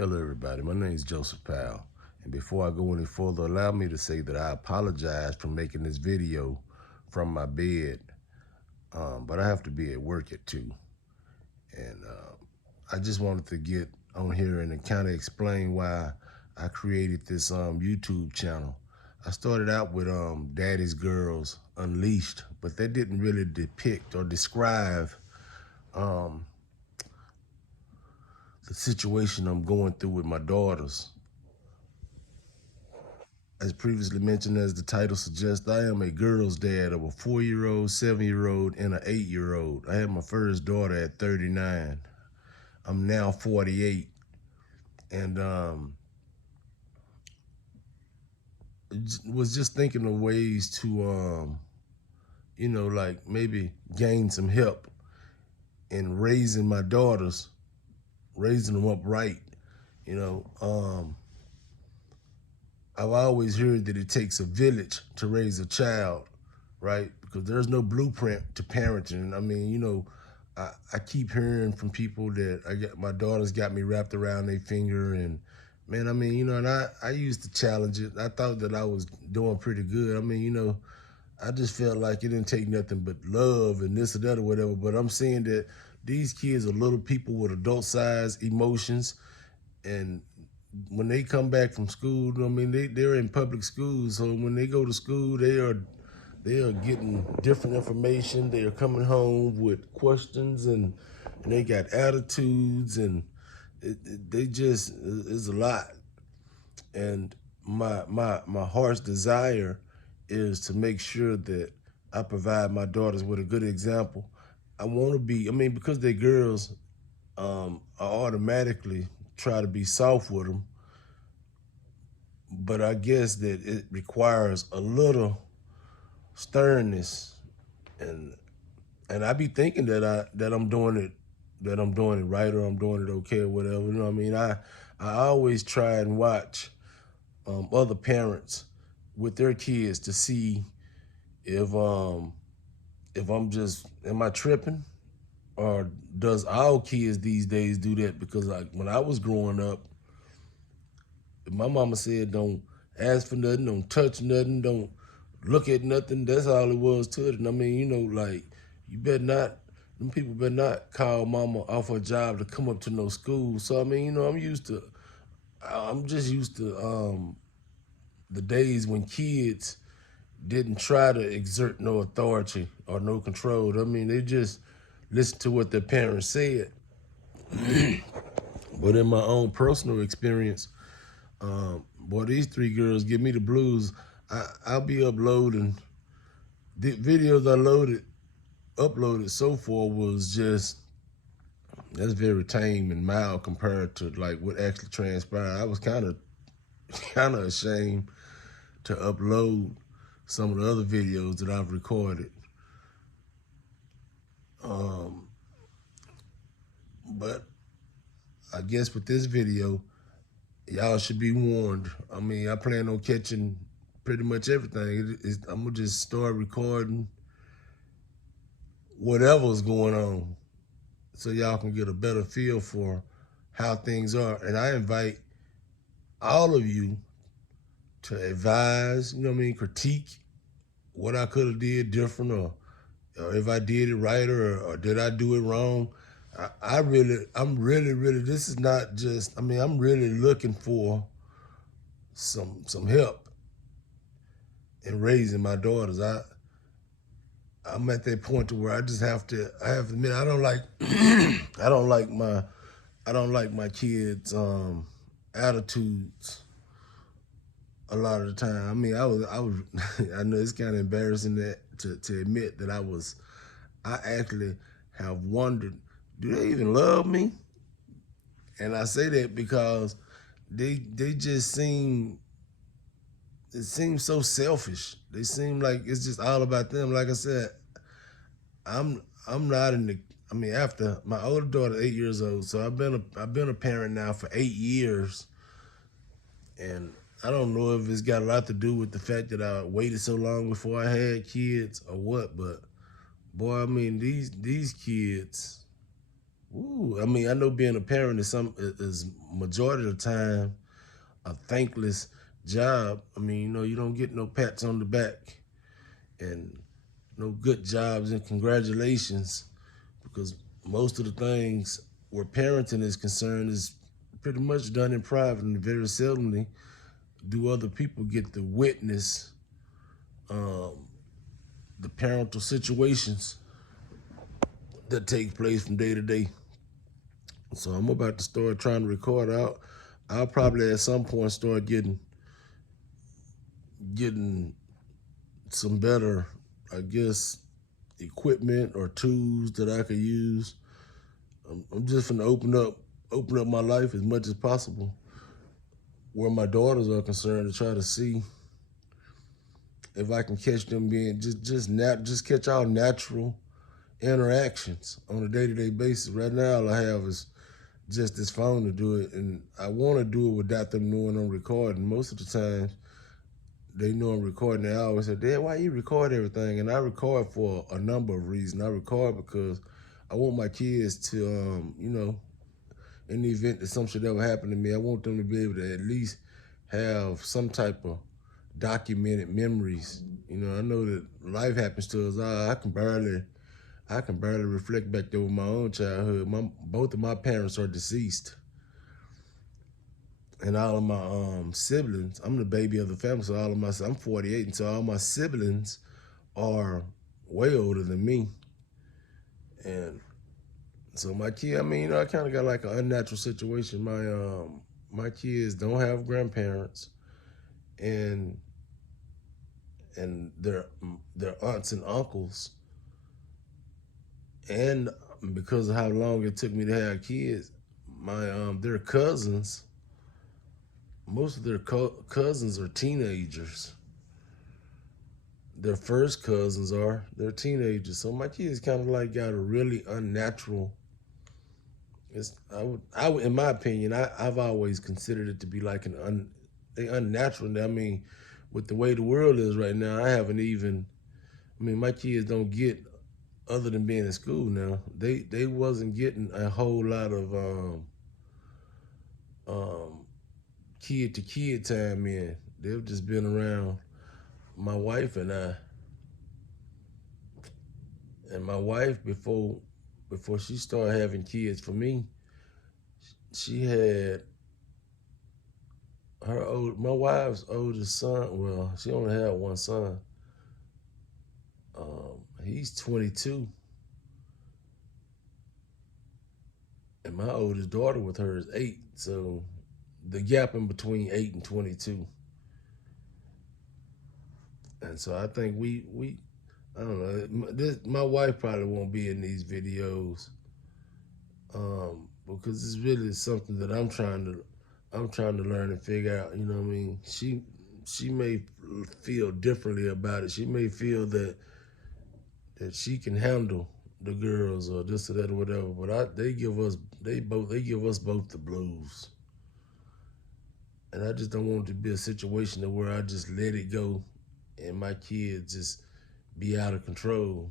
Hello everybody, my name is Joseph Powell, and before I go any further, allow me to say that I apologize for making this video from my bed, but I have to be at work at 2, and I just wanted to get on here and kind of explain why I created this YouTube channel. I started out with Daddy's Girls Unleashed, but that didn't really depict or describe the situation I'm going through with my daughters. As previously mentioned, as the title suggests, I am a girl's dad of a 4-year-old, 7-year-old, and an 8-year-old. I had my first daughter at 39. I'm now 48. And was just thinking of ways to, like maybe gain some help in raising my daughters, raising them upright. I've always heard that it takes a village to raise a child, right? Because there's no blueprint to parenting. I mean, I keep hearing from people that my daughters got me wrapped around their finger, and man, and I used to challenge it. I thought that I was doing pretty good. I just felt like it didn't take nothing but love and this or that or whatever. But I'm seeing that these kids are little people with adult-sized emotions, and when they come back from school, they're in public schools, so when they go to school, they are getting different information. They are coming home with questions, and they got attitudes, and they just it's a lot. And my heart's desire is to make sure that I provide my daughters with a good example. I want to be, because they're girls, I automatically try to be soft with them, but I guess that it requires a little sternness, and I be thinking that I'm doing it right, or I'm doing it okay or whatever. I always try and watch other parents with their kids to see if am I tripping, or does all kids these days do that? Because when I was growing up, my mama said don't ask for nothing, don't touch nothing, don't look at nothing. That's all it was to it. And like, you better not, them people better not call mama off her job to come up to no school. So I'm just used to the days when kids didn't try to exert no authority or no control. They just listened to what their parents said. But in my own personal experience, boy, these 3 girls give me the blues. I'll be uploading the videos uploaded so far was just, that's very tame and mild compared to like what actually transpired. I was kind of ashamed to upload some of the other videos that I've recorded. But I guess with this video, y'all should be warned. I plan on catching pretty much everything. I'm gonna just start recording whatever's going on, so y'all can get a better feel for how things are. And I invite all of you to advise, critique what I could have did different, or if I did it right, or did I do it wrong. I'm really, this is not just, I'm really looking for some help in raising my daughters. I'm at that point to where I have to admit, I don't like I don't like my kids' attitudes a lot of the time. I was I know it's kind of embarrassing to admit that I actually have wondered, do they even love me? And I say that because they just seems so selfish. They seem like it's just all about them. Like I said, I'm not in the, after my older daughter, 8 years old, so I've been a parent now for 8 years, and I don't know if it's got a lot to do with the fact that I waited so long before I had kids or what, but boy, these kids, Ooh, I mean, I know being a parent is majority of the time a thankless job. I mean, you don't get no pats on the back and no good jobs and congratulations, because most of the things where parenting is concerned is pretty much done in private, and very seldomly do other people get to witness um, the parental situations that take place from day to day. So I'm about to start trying to record out. I'll probably at some point start getting some better, I guess, equipment or tools that I could use. I'm just gonna open up my life as much as possible where my daughters are concerned, to try to see if I can catch them being just catch our natural interactions on a day-to-day basis. Right now, all I have is just this phone to do it, and I want to do it without them knowing I'm recording. Most of the time, they know I'm recording. They always say, "Dad, why you record everything?" And I record for a number of reasons. I record because I want my kids to, in the event that some shit ever happen to me, I want them to be able to at least have some type of documented memories. I know that life happens to us all. I can barely reflect back over my own childhood. Both of my parents are deceased, and all of my siblings. I'm the baby of the family, so I'm 48, and so all my siblings are way older than me. And so my kid, I mean, I kind of got like an unnatural situation. My kids don't have grandparents, and and their aunts and uncles, and because of how long it took me to have kids, my their cousins, most of their cousins are teenagers. Their first cousins they're teenagers. So my kids kind of like got a really unnatural. In my opinion, I've always considered it to be like they unnatural. I mean, with the way the world is right now, I haven't even. I mean, my kids don't get, other than being in school now. They wasn't getting a whole lot of um, kid to kid time in. They've just been around my wife and I. And my wife, before she started having kids for me, she had my wife's oldest son. Well, she only had one son. He's 22, and my oldest daughter with her is 8. So the gap in between 8 and 22. And so I think we I don't know. My wife probably won't be in these videos, because it's really something that I'm trying to learn and figure out. You know what I mean? She may feel differently about it. She may feel that she can handle the girls or this or that or whatever. But they give us both the blues, and I just don't want it to be a situation where I just let it go, and my kids just be out of control.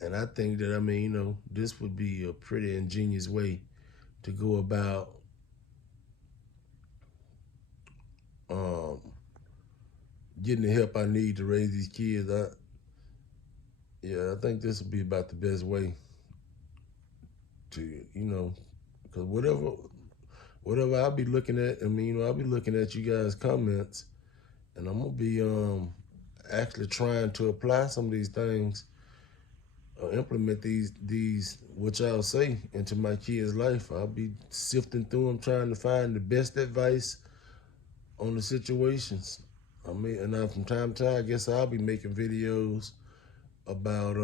And I think that, I mean, this would be a pretty ingenious way to go about um, getting the help I need to raise these kids. Yeah, I think this would be about the best way to, because whatever I'll be looking at, I mean, I'll be looking at you guys' comments, and I'm gonna be actually trying to apply some of these things, implement these what y'all say into my kids' life. I'll be sifting through them, trying to find the best advice on the situations. I mean, and now from time to time, I guess I'll be making videos about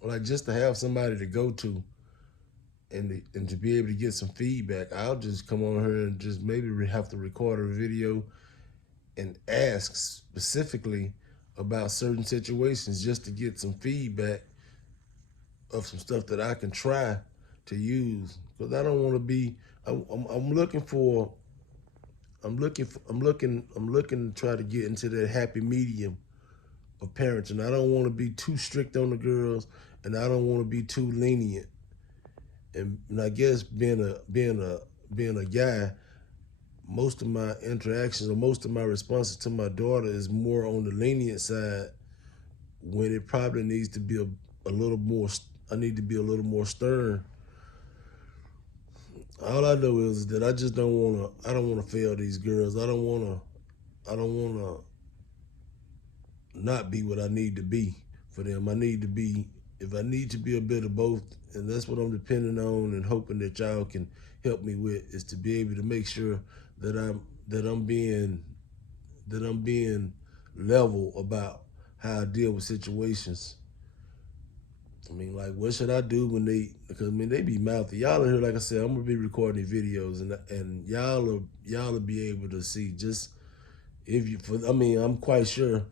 like, just to have somebody to go to, and to be able to get some feedback. I'll just come on here and just maybe have to record a video and ask specifically about certain situations, just to get some feedback of some stuff that I can try to use. Because I don't want to be. I'm looking for. I'm looking to try to get into that happy medium of parenting. I don't want to be too strict on the girls, and I don't want to be too lenient. And I guess being a guy, most of my interactions or most of my responses to my daughter is more on the lenient side when it probably needs to be a little more. I need to be a little more stern. All I know is that I just don't want to. I don't want to fail these girls. I don't want to. I don't want to not be what I need to be for them. I need to be. If I need to be a bit of both, and that's what I'm depending on and hoping that y'all can help me with, is to be able to make sure that I'm being level about how I deal with situations. I mean, like, what should I do when they? Because I mean, they be mouthy. Y'all are here, like I said, I'm gonna be recording these videos, and y'all will be able to see just if you. For I mean, I'm quite sure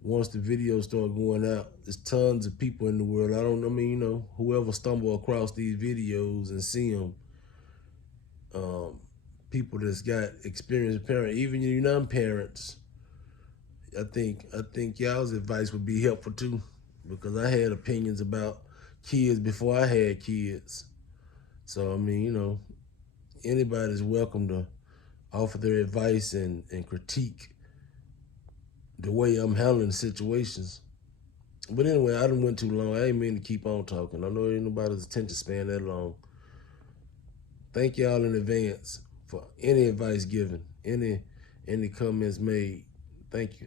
once the videos start going out, there's tons of people in the world. I mean, whoever stumble across these videos and see them, um, people that's got experienced parents, even your non-parents. I think y'all's advice would be helpful too, because I had opinions about kids before I had kids. So I mean, anybody's welcome to offer their advice and critique the way I'm handling situations. But anyway, I done went too long. I ain't mean to keep on talking. I know ain't nobody's attention span that long. Thank y'all in advance for any advice given, any comments made. Thank you.